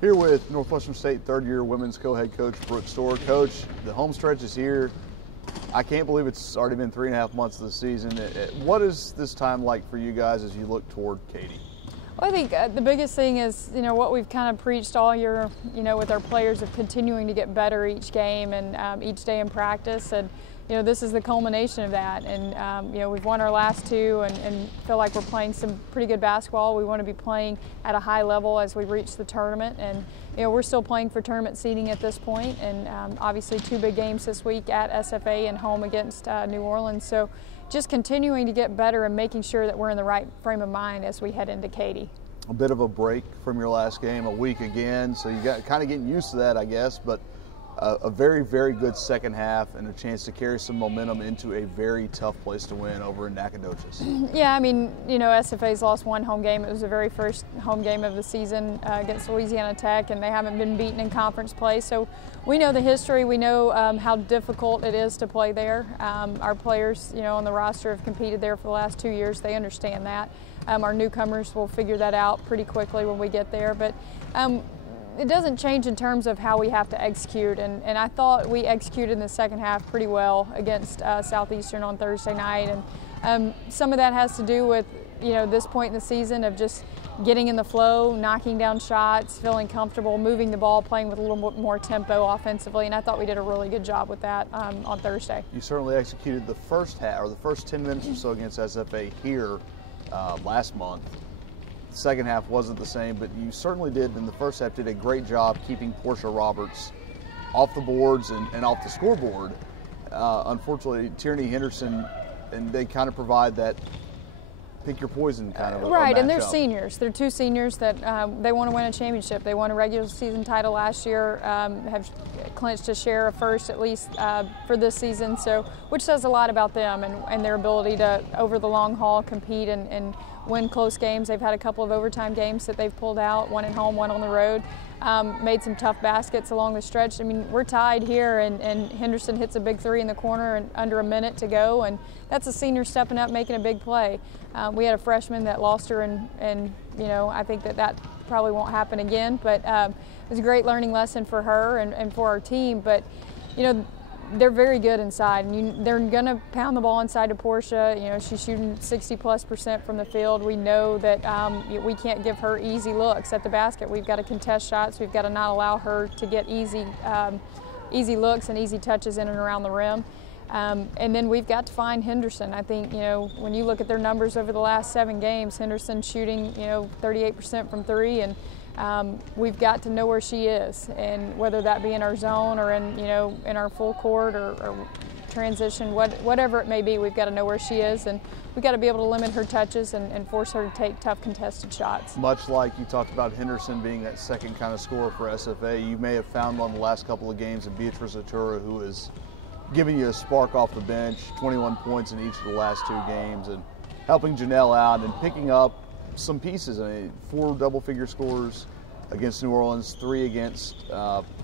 Here with Northwestern State third-year women's co-head coach Brooke Stoehr. Coach, the home stretch is here. I can't believe it's already been 3.5 months of the season. What is this time like for you guys as you look toward Katy? Well, I think the biggest thing is, what we've kind of preached all year, with our players of continuing to get better each game and each day in practice. And, this is the culmination of that. And, we've won our last two and feel like we're playing some pretty good basketball. We want to be playing at a high level as we reach the tournament. And, we're still playing for tournament seeding at this point. And obviously 2 big games this week at SFA and home against New Orleans. So just continuing to get better and making sure that we're in the right frame of mind as we head into Katy. A bit of a break from your last game, a week again, so you got kind of getting used to that, I guess, but a very, very good second half and a chance to carry some momentum into a very tough place to win over in Nacogdoches. Yeah, SFA's lost 1 home game. It was the very first home game of the season against Louisiana Tech, and they haven't been beaten in conference play. So we know the history. We know how difficult it is to play there. Our players, on the roster have competed there for the last 2 years. They understand that. Our newcomers will figure that out pretty quickly when we get there. But it doesn't change in terms of how we have to execute, and I thought we executed in the second half pretty well against Southeastern on Thursday night, and some of that has to do with this point in the season of just getting in the flow, knocking down shots, feeling comfortable, moving the ball, playing with a little bit more tempo offensively, and I thought we did a really good job with that on Thursday. You certainly executed the first half, or the first 10 minutes or so against SFA here last month. The second half wasn't the same, but you certainly did in the first half did a great job keeping Portia Roberts off the boards and off the scoreboard. Unfortunately, Tierney Henderson, and they kind of provide that pick your poison kind of right, a and they're matchup. Seniors. They're 2 seniors that they want to win a championship. They won a regular season title last year, have clinched a share of first at least for this season, so which says a lot about them and their ability to, over the long haul, compete and win close games. They've had a couple of overtime games that they've pulled out, 1 at home, 1 on the road. Made some tough baskets along the stretch. We're tied here, and Henderson hits a big 3 in the corner and under a minute to go, and that's a senior stepping up, making a big play. We had a freshman that lost her, and I think that probably won't happen again, but it was a great learning lesson for her and for our team. But they're very good inside, and they're going to pound the ball inside to Portia. She's shooting 60+% from the field. We know that we can't give her easy looks at the basket. We've got to contest shots. We've got to not allow her to get easy looks and easy touches in and around the rim. And then we've got to find Henderson. I think, when you look at their numbers over the last 7 games, Henderson shooting, 38% from 3, and we've got to know where she is, and whether that be in our zone or in our full court or transition, whatever it may be, we've got to know where she is, and we've got to be able to limit her touches and force her to take tough contested shots. Much like you talked about Henderson being that second kind of scorer for SFA, you may have found one the last couple of games in Beatrice Atura, who is giving you a spark off the bench, 21 points in each of the last 2 games, and helping Janelle out and picking up some pieces. 4 double-figure scores against New Orleans, 3 against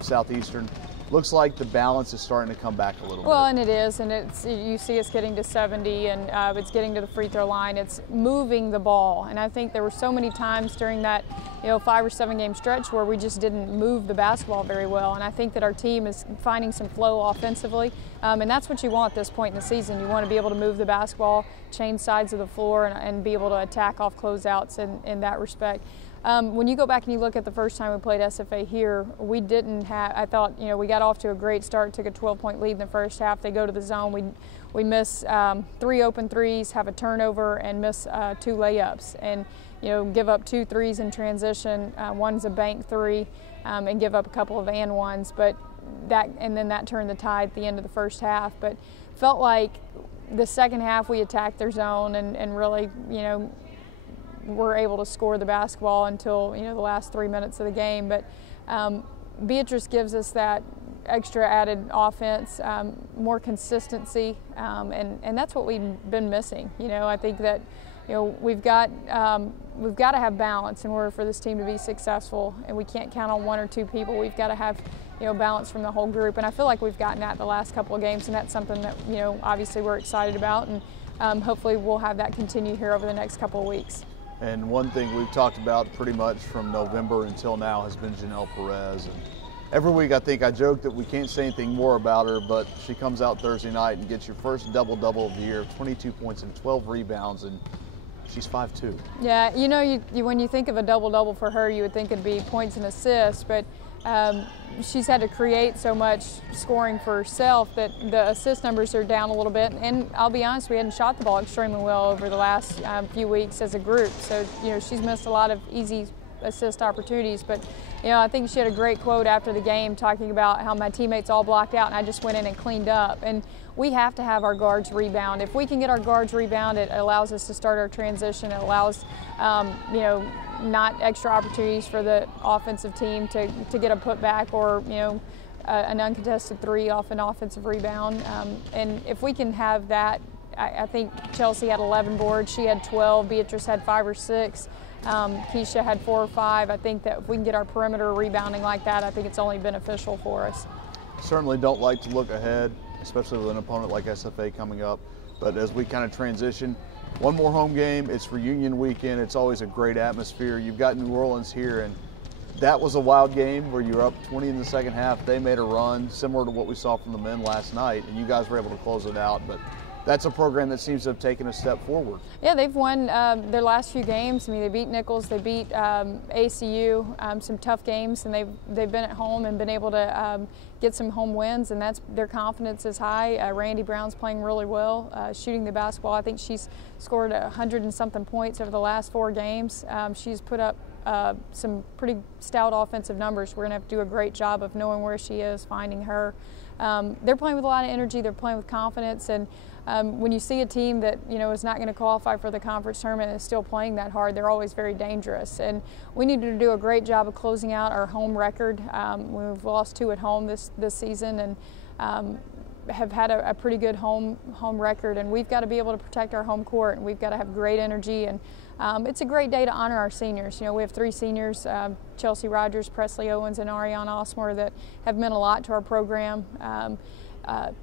Southeastern. Looks like the balance is starting to come back a little bit. Well, and it is, and you see us getting to 70, and it's getting to the free throw line. It's moving the ball, and I think there were so many times during that 5 or 7 game stretch where we just didn't move the basketball very well, and I think that our team is finding some flow offensively, and that's what you want at this point in the season. You want to be able to move the basketball, change sides of the floor, and be able to attack off closeouts in that respect. When you go back and you look at the first time we played SFA here, we didn't have, I thought, we got off to a great start, took a 12-point lead in the first half. They go to the zone. We miss 3 open threes, have a turnover, and miss 2 layups, and give up 2 threes in transition. One's a bank 3, and give up a couple of and ones. But then that turned the tide at the end of the first half. But felt like the second half we attacked their zone and really, were able to score the basketball until the last 3 minutes of the game. But Beatrice gives us that extra added offense, more consistency, and that's what we've been missing. I think that we've got to have balance in order for this team to be successful, and we can't count on 1 or 2 people. We've got to have balance from the whole group, and I feel like we've gotten that the last couple of games, and that's something that obviously we're excited about, and hopefully we'll have that continue here over the next couple of weeks. And one thing we've talked about pretty much from November until now has been Janelle Perez. And every week I think I joke that we can't say anything more about her, but she comes out Thursday night and gets your first double-double of the year, 22 points and 12 rebounds, and she's 5'2". Yeah, you know, when you think of a double-double for her, you would think it'd be points and assists, but she's had to create so much scoring for herself that the assist numbers are down a little bit. And I'll be honest, we hadn't shot the ball extremely well over the last few weeks as a group. So, you know, she's missed a lot of easy assist opportunities. But, you know, I think she had a great quote after the game talking about how my teammates all blocked out and I just went in and cleaned up. And we have to have our guards rebound. If we can get our guards rebound, it allows us to start our transition. It allows, you know, not extra opportunities for the offensive team to get a putback or, you know, an uncontested three off an offensive rebound. And if we can have that, I think Chelsea had 11 boards. She had 12. Beatrice had 5 or 6. Keisha had 4 or 5. I think that if we can get our perimeter rebounding like that, I think it's only beneficial for us. Certainly don't like to look ahead, especially with an opponent like SFA coming up. But as we kind of transition, one more home game, it's reunion weekend. It's always a great atmosphere. You've got New Orleans here, and that was a wild game where you were up 20 in the second half. They made a run similar to what we saw from the men last night, and you guys were able to close it out. But that's a program that seems to have taken a step forward. Yeah, they've won their last few games. I mean, they beat Nichols, they beat ACU, some tough games, and they've been at home and been able to get some home wins, and that's their confidence is high. Randy Brown's playing really well, shooting the basketball. I think she's scored 100 and something points over the last 4 games. She's put up some pretty stout offensive numbers. We're going to have to do a great job of knowing where she is, finding her. They're playing with a lot of energy. They're playing with confidence, and when you see a team that, you know, is not going to qualify for the conference tournament and is still playing that hard, they're always very dangerous. And we need to do a great job of closing out our home record. We've lost 2 at home this season, and have had a pretty good home record. And we've got to be able to protect our home court, and we've got to have great energy. And it's a great day to honor our seniors. You know, we have 3 seniors, Chelsea Rogers, Presley Owens, and Ariane Osmer, that have meant a lot to our program.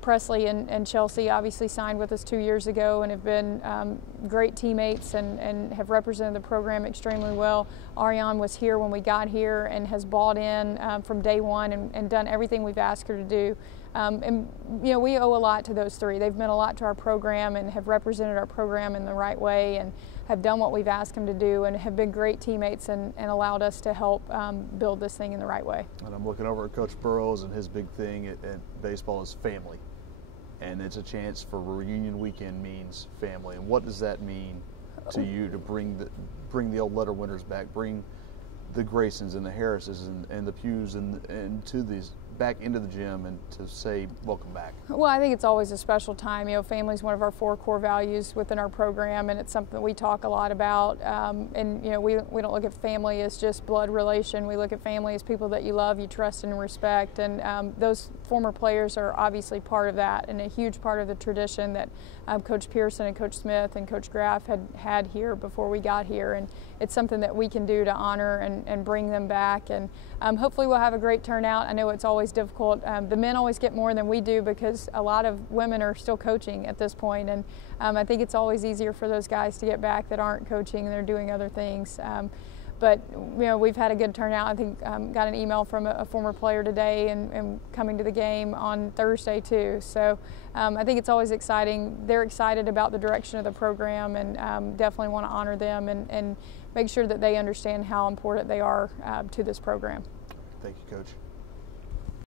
Presley and Chelsea obviously signed with us 2 years ago and have been great teammates and have represented the program extremely well. Ariane was here when we got here and has bought in from day one and done everything we've asked her to do. And, you know, we owe a lot to those 3. They've meant a lot to our program and have represented our program in the right way and have done what we've asked them to do and have been great teammates and allowed us to help build this thing in the right way. And I'm looking over at Coach Burrows, and his big thing at baseball is family. And it's a chance for reunion weekend means family. And what does that mean to you to bring the old letter winners back, bring the Graysons and the Harrises and the Pews and to these back into the gym and to say welcome back? Well, I think it's always a special time. You know, family is one of our 4 core values within our program, and it's something that we talk a lot about. And you know, we don't look at family as just blood relation. We look at family as people that you love, you trust, and respect. And those former players are obviously part of that and a huge part of the tradition that Coach Pearson and Coach Smith and Coach Graff had here before we got here. And it's something that we can do to honor and bring them back. And hopefully we'll have a great turnout. I know it's always difficult. The men always get more than we do because a lot of women are still coaching at this point. And I think it's always easier for those guys to get back that aren't coaching and they're doing other things. But you know, we've had a good turnout. I think got an email from a former player today and coming to the game on Thursday too. So I think it's always exciting. They're excited about the direction of the program and definitely want to honor them and make sure that they understand how important they are to this program. Thank you, Coach.